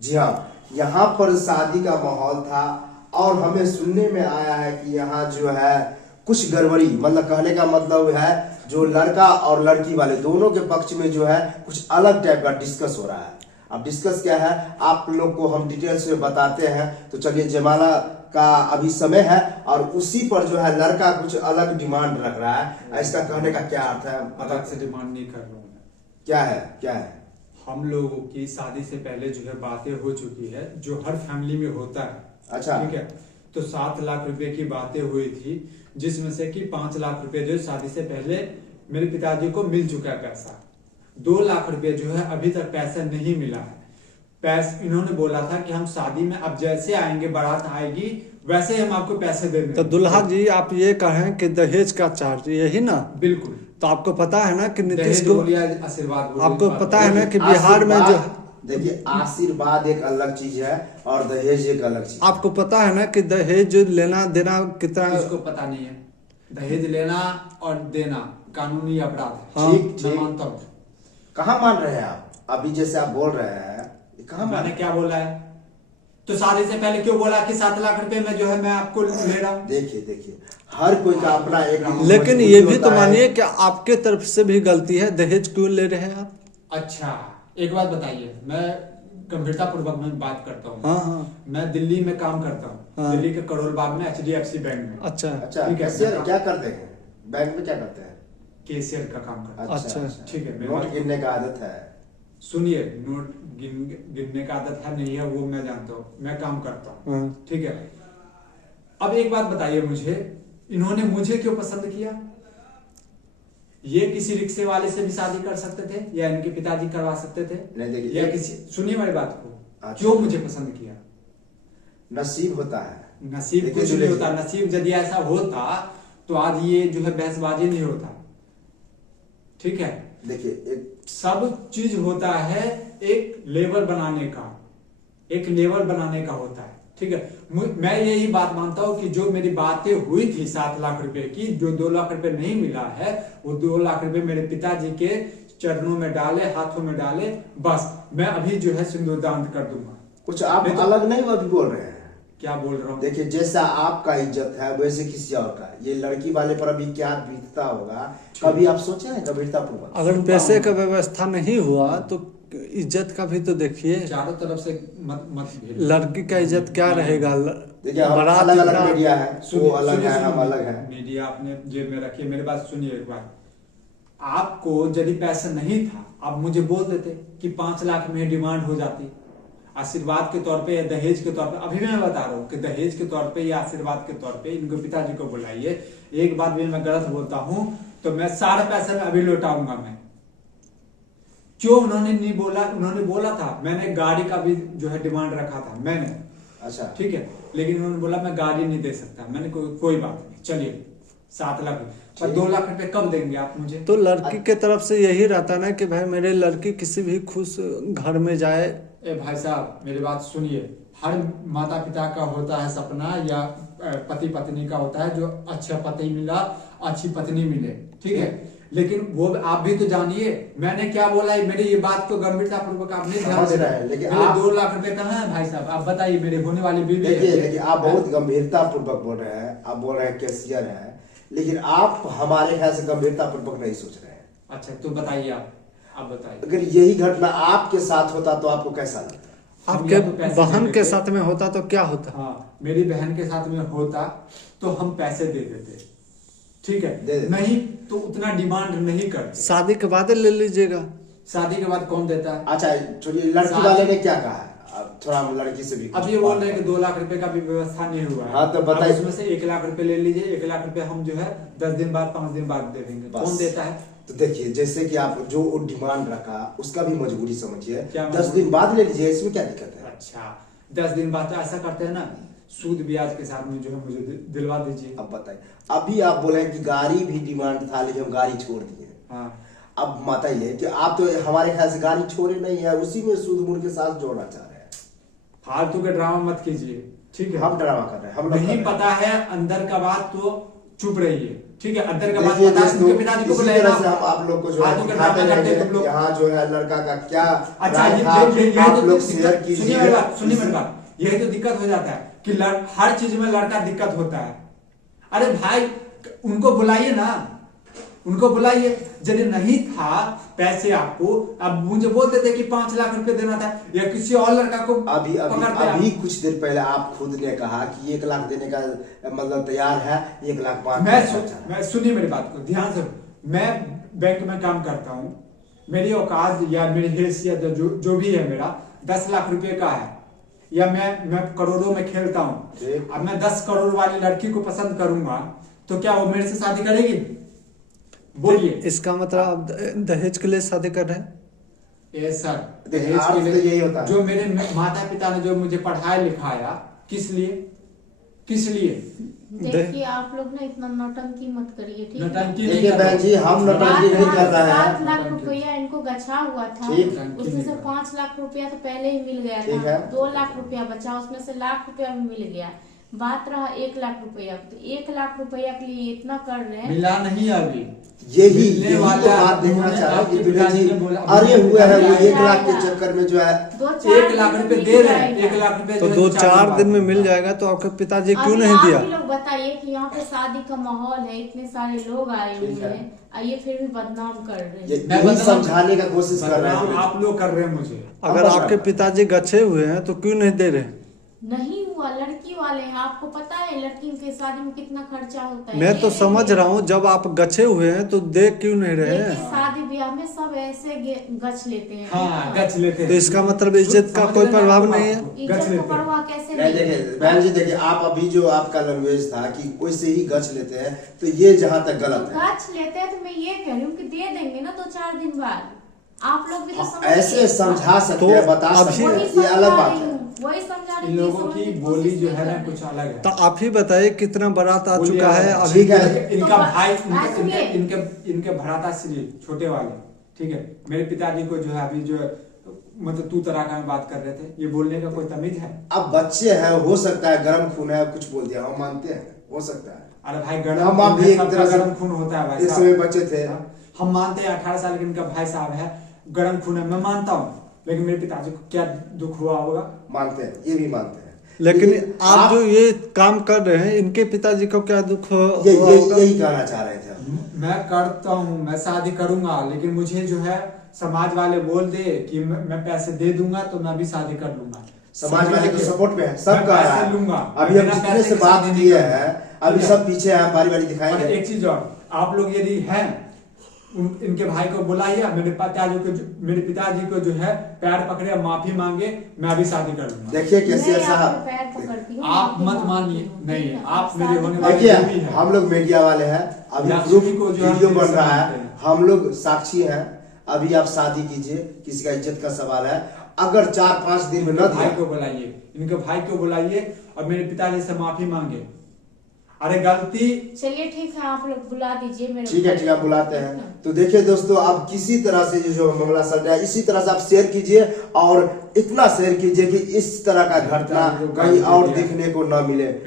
जी हाँ, यहाँ पर शादी का माहौल था और हमें सुनने में आया है कि यहाँ जो है कुछ गड़बड़ी, मतलब कहने का मतलब है जो लड़का और लड़की वाले दोनों के पक्ष में जो है कुछ अलग टाइप का डिस्कस हो रहा है। अब डिस्कस क्या है आप लोग को हम डिटेल्स में बताते हैं। तो चलिए, जयमाला का अभी समय है और उसी पर जो है लड़का कुछ अलग डिमांड रख रहा है। इसका कहने का क्या अर्थ है? अलग से डिमांड नहीं कर रहा हूँ मैं। क्या है, क्या है? हम लोगों की शादी से पहले जो है बातें हो चुकी है, जो हर फैमिली में होता है। अच्छा, ठीक है। तो 7 लाख रुपए की बातें हुई थी, जिसमें से कि 5 लाख रुपए जो शादी से पहले मेरे पिताजी को मिल चुका है पैसा। 2 लाख रुपए जो है अभी तक पैसा नहीं मिला है। इन्होंने बोला था कि हम शादी में अब जैसे आएंगे, बारात आएगी, वैसे हम आपको पैसे दे देंगे। तो दुल्हा जी आप ये कहें कि दहेज का चार्ज यही ना? बिल्कुल। तो आपको पता है ना कि नीतीश दहेज को, बोलिए, आशीर्वाद बोलिए, आपको पता है ना कि बिहार में जो, देखिए, आशीर्वाद एक अलग चीज है और दहेज एक अलग चीज। आपको पता है ना कि दहेज लेना देना कितना, किसको पता नहीं है? दहेज लेना और देना कानूनी अपराध है। हाँ। ठीक मैं ठीक, मानता हूँ। कहाँ मान रहे हैं आप? अभी जैसे आप बोल रहे हैं, कहाँ मैंने क्या बोला है? तो शादी से पहले क्यों बोला कि 7 लाख रुपए में जो है मैं आपको ले रहा हूँ? देखिए देखिए, हर कोई का अपना एक लेकिन ये भी तो मानिए कि आपके तरफ से भी गलती है, दहेज क्यों ले रहे हैं आप? अच्छा, एक बात बताइए, मैं गंभीरता पूर्वक में बात करता हूँ। हाँ हाँ। मैं दिल्ली में काम करता हूँ। हाँ। दिल्ली के करोल बाग में HDFC बैंक में। अच्छा अच्छा, ठीक है। कैशियर क्या करते हैं? बैंक में क्या करते हैं? कैशियर का काम करता हूँ। अच्छा। ठीक है। नोट गिनने का आदत है? सुनिए, नोट गिनने का आदत है नहीं है वो मैं जानता हूँ, मैं काम करता हूँ। हाँ। ठीक है। अब एक बात बताइए मुझे, इन्होंने मुझे क्यों पसंद किया? ये किसी रिक्शे वाले से भी शादी कर सकते थे या इनके पिताजी करवा सकते थे? नहीं, देखिए, या किसी, सुनिए मेरी बात को, अच्छा। क्यों मुझे पसंद किया? नसीब होता है। नसीब देखिए, कुछ नहीं होता। नसीब यदि ऐसा होता तो आज ये जो है बहसबाजी नहीं होता। ठीक है। देखिए, एक सब चीज होता है एक लेवल बनाने का, एक लेवल बनाने का होता है। ठीक है। मैं यही बात मानता हूं कि जो मेरी बातें हुई थी 7 लाख रुपए की, जो 2 लाख रुपए नहीं मिला है, वो 2 लाख रुपए मेरे पिताजी के चरणों में डाले, हाथों में डाले, बस मैं अभी जो है सिंदूरदान कर दूंगा। कुछ आप तो, अलग नहीं अभी बोल रहे हैं। क्या बोल रहा हूँ? देखिए, जैसा आपका इज्जत है वैसे किसी और का, ये लड़की वाले पर अभी क्या बीतता होगा, कभी आप सोचे हैं गंभीरता पूर्वक? अगर पैसे का व्यवस्था नहीं हुआ तो इज्जत का भी तो देखिए। चारों तरफ से मत भेजिए। लड़की का इज्जत क्या रहेगा? देखिए, हम बारात अलग अलग इतना- मीडिया है, वो अलग है, हम अलग है। मीडिया अपने जेब में रखिए। मेरी बात सुनिए एक बार। आपको यदि पैसा नहीं था, आप मुझे बोल देते कि 5 लाख में डिमांड हो जाती, आशीर्वाद के तौर पे या दहेज के तौर पे। अभी मैं बता रहा हूँ कि दहेज के तौर पे या आशीर्वाद के तौर पे इनको पिताजी को बुलाइए। एक बात भी मैं गलत बोलता हूँ तो मैं सारा पैसा मैं अभी लौटाऊंगा। मैं क्यों उन्होंने नहीं बोला? उन्होंने बोला था, मैंने गाड़ी का भी जो है डिमांड रखा था मैंने। अच्छा, ठीक है। लेकिन उन्होंने बोला मैं गाड़ी नहीं दे सकता। मैंने कोई बात नहीं, चलिए 7 लाख पर 2 लाख रुपए कब देंगे आप मुझे? तो लड़की के तरफ से यही रहता ना कि भाई मेरे लड़की किसी भी खुश घर में जाए। ए भाई साहब, मेरी बात सुनिए। हर माता पिता का होता है सपना, या पति पत्नी का होता है जो अच्छा पति मिला, अच्छी पत्नी मिले। ठीक है। लेकिन वो आप भी तो जानिए मैंने क्या बोला है। मेरी ये बात को गंभीरता पूर्वक आपने ध्यान समझ से रहे हैं, लेकिन मेरे आप 2 लाख रुपए कहाँ है भाई साहब? आप बताइए, मेरे होने वाली बीवी है। देखिए, आप बहुत गंभीरता पूर्वक बोल रहे हैं। आप बोल रहे हैं कैशियर है, लेकिन आप हमारे ख्याल से गंभीरता पूर्वक नहीं सोच रहे हैं। अच्छा, तो बताइए आप बताइए। अगर यही घटना आपके साथ होता तो आपको कैसा लगता? आपके तो पैसे बहन दे के देते। साथ में होता तो क्या होता? हाँ, मेरी बहन के साथ में होता तो हम पैसे दे देते। ठीक दे है। देते। नहीं तो उतना डिमांड नहीं करते। शादी के बाद ले लीजिएगा। शादी के बाद कौन देता है? अच्छा, छोड़िए, लड़की वाले ने क्या कहा है? अब थोड़ा हम लड़की से भी अब ये बोल रहे हैं कि 2 लाख रुपए का भी व्यवस्था नहीं हुआ है। हाँ, तो बताइए। अब उसमें से 1 लाख रुपए ले लीजिए। 1 लाख रुपए हम जो है 10 दिन बाद 5 दिन बाद दे देंगे। बस। कौन देता है? तो देखिए, जैसे कि आप जो डिमांड रखा उसका भी मजबूरी समझिए। क्या 10 दिन बाद ले लीजिए, इसमें क्या दिक्कत है? अच्छा, 10 दिन बाद तो ऐसा करते हैं ना, सूद ब्याज के साथ में जो है मुझे दिलवा दीजिए। अब बताइए, अभी आप बोले कि गाड़ी भी डिमांड था लेकिन हम गाड़ी छोड़ दिए। हाँ। अब बताइए कि आप तो हमारे ख्याल से गाड़ी छोड़े नहीं है, उसी में सूद मूड के साथ जोड़ना चाह रहे हैं। फालतू के ड्रामा मत कीजिए। ठीक है। हम ड्रामा कर रहे हैं, हम लोग कर नहीं रहे हैं। पता है अंदर का बात तो चुप रहिए, ठीक है। अंदर का बात देखिए बता दोस्तों, उनके पिताजी को इसी बुलाया तरह से ना। हम आप लोग को जो है आज तो दिखाते ड्रामा करते रहेंगे तुम लोग। यहाँ जो है लड़का का क्या अच्छा राय ये था, आप लोग शेयर सुनिए कीजिए। मेरी बात, सुनिए मेरी बात। यही तो दिक्कत हो जाता है कि हर चीज में लड़का दिक्कत होता है। अरे भाई उनको बुलाइए ना, उनको बुलाइए। यदि नहीं था पैसे आपको, अब मुझे बोल देते कि 5 लाख रुपए देना था, या किसी और लड़का को अभी अभी पकड़ते अभी आप। कुछ देर पहले आप खुद ने कहा कि 1 लाख देने का मतलब तैयार है, 1 लाख 5 मैं सुनिए मेरी बात को ध्यान से। मैं बैंक में काम करता हूँ, मेरी औकात या मेरी हैसियत जो भी है मेरा 10 लाख रुपए का है, या मैं करोड़ों में खेलता हूँ। अब मैं 10 करोड़ वाली लड़की को पसंद करूंगा तो क्या वो मेरे से शादी करेगी? बोलिए। इसका मतलब आप दहेज के लिए शादी कर रहे हैं? ये सर देखिए, दहेज के अर्थ तो लिए यही होता है। जो मेरे माता पिता ने जो मुझे पढ़ाया लिखाया, किस लिए? किस लिए? देखिए आप लोग ना इतना नौटंकी मत करिए, ठीक है? नौटंकी नहीं देखिए कर बहन रहा। जी, हम नौटंकी नहीं कर रहे 7 हैं। लाख रुपया इनको गछा हुआ था, ठीक। उसमें से 5 लाख रुपया तो पहले ही मिल गया ठीक था, है। 2 लाख रुपया बचा, उसमें से लाख रुपया भी मिल गया। बात रहा 1 लाख रुपया, तो 1 लाख रुपया के लिए इतना कर रहे हैं। मिला नहीं अभी। यही मिलने तो वाला बात देखना उन्होंने चाह रहे हैं कि आपके दुल्हन जी पिताजी ने बोला- अरे हुए हैं वो मिल 1 लाख के जाएगा। चक्कर में जो है 2-4 1 लाख दिन रुपए में दे मिल रहे हैं, जाएगा। 1 लाख रुपए तो जो है 2-4 दिन में बाद मिल जाएगा, तो आपके पिताजी क्यों अभी नहीं आप दिया? ही लोग बताइए कि यहाँ पे शादी का माहौल है, इतने सारे लोग आए हुए ठीक है। हैं, आइए फिर भी बदनाम कर रहे ये हैं। मैं यही बदनाम- समझाने का कोशिश कर रहे बदनाम हैं। आप लोग कर रहे हैं मुझे। अगर हम आपके बता- पिताजी गच्छे हुए हैं तो क्यों नहीं दे रहे हैं? नहीं हुआ, लड़की वाले हैं, आपको पता है लड़की के शादी में कितना खर्चा होता है। मैं तो ये समझ नहीं है। रहा हूँ, जब आप गच्छे हुए हैं तो दे क्यों नहीं रहे देखिए हैं? शादी ब्याह में सब ऐसे गच लेते हैं। हाँ गच लेते हैं। तो इसका मतलब इज्जत का समझ कोई रहे हैं प्रभाव आपको नहीं है? बात को। गच इज्जत लेते को हैं। परवाह कैसे नहीं देखिए बहन जी, देखिए आप अभी जो आपका लैंग्वेज था कि वैसे ही गच लेते हैं, तो ये जहाँ तक गलत है। गच लेते हैं तो मैं ये कह रही हूँ कि दे देंगे ना 2-4 दिन बाद। आप लोग भी तो समझ ऐसे समझा सकते तो हैं, बता अभी- सकते वही हैं, ये समझा अलग बात रही है। हूँ, वही समझा रही इन हूँ, लोगों की समझने बोली जो कोशिश है ना नहीं कर कुछ रहे। अलग है। तो आप ही बताइए कितना बारात आ बोलिए चुका है अलग। अभी? ठीक है। इनका तो भाई बात सुनिए। इनके भ्राता श्री छोटे वाले, ठीक है, मेरे पिताजी को जो है अभी जो है, मतलब तू तराका में बात कर रहे थे, ये बोलने का कोई तमीज है? अब बच्चे हैं, हो सकता है गर्म खून है, कुछ बोल दिया, हम मानते हैं, हो सकता है। अरे भाई गरम हम आप खून भी है, एक सबका तरह से गरम खून होता है भाई इस साहब। समय बच्चे थे। हम मानते हैं 18 साल के इनका भाई साहब है, गरम खून है, मैं मानता हूँ, लेकिन मेरे पिताजी को क्या दुख हुआ होगा? मानते हैं, ये भी मानते हैं। लेकिन ये आप जो ये काम कर रहे हैं, इनके पिताजी को क्या दुख हुआ ये होगा? यही कहना चाह रहे थे हम। मैं करता हूँ, मैं शादी करूंगा, लेकिन मुझे जो है समाज वाले बोल दे कि मैं पैसे दे दूंगा तो मैं भी शादी कर लूंगा। समाज वाले के सपोर्ट में है, सब मैं कह रहा पैसे है। लूंगा। अभी हम बिना जितने पैसे से के बात शादी किए नहीं हैं, करूंगा। अभी ठीक है? सब पीछे हैं, बारी बारी और दिखाएंगे। एक चीज और, आप लोग यदि हैं इनके भाई को बुलाइए, मेरे पिताजी को जो है पैर पकड़े माफी मांगे, मैं अभी शादी कर लूंगा। देखिए कैसे मैं ऐसा आपके पैर पकड़ती हूँ, आप मत माफी मानिए, मांगती हूँ, नहीं ठीक है? आप आप मेरे शादी होने कर- वाले देखिए जो भी है। हम लोग मीडिया वाले हैं, अभी लक्ष्मी प्रूफ को जो है वीडियो हम बन रहा मानते है, हैं। हम लोग साक्षी हैं। अभी आप शादी कीजिए, किसी का इज्जत का सवाल है। अगर 4-5 दिन में न इनके भाई दिया, को बुलाइए, इनके भाई को बुलाइए और मेरे पिताजी से माफी मांगे। अरे गलती चलिए ठीक है, आप लोग बुला दीजिए मेरे ठीक है, ठीक है, बुलाते हैं। तो देखिए दोस्तों, अब किसी तरह से जो मामला चल रहा है, इसी तरह से आप शेयर कीजिए, और इतना शेयर कीजिए कि इस तरह का घटना कहीं और देखने को न मिले।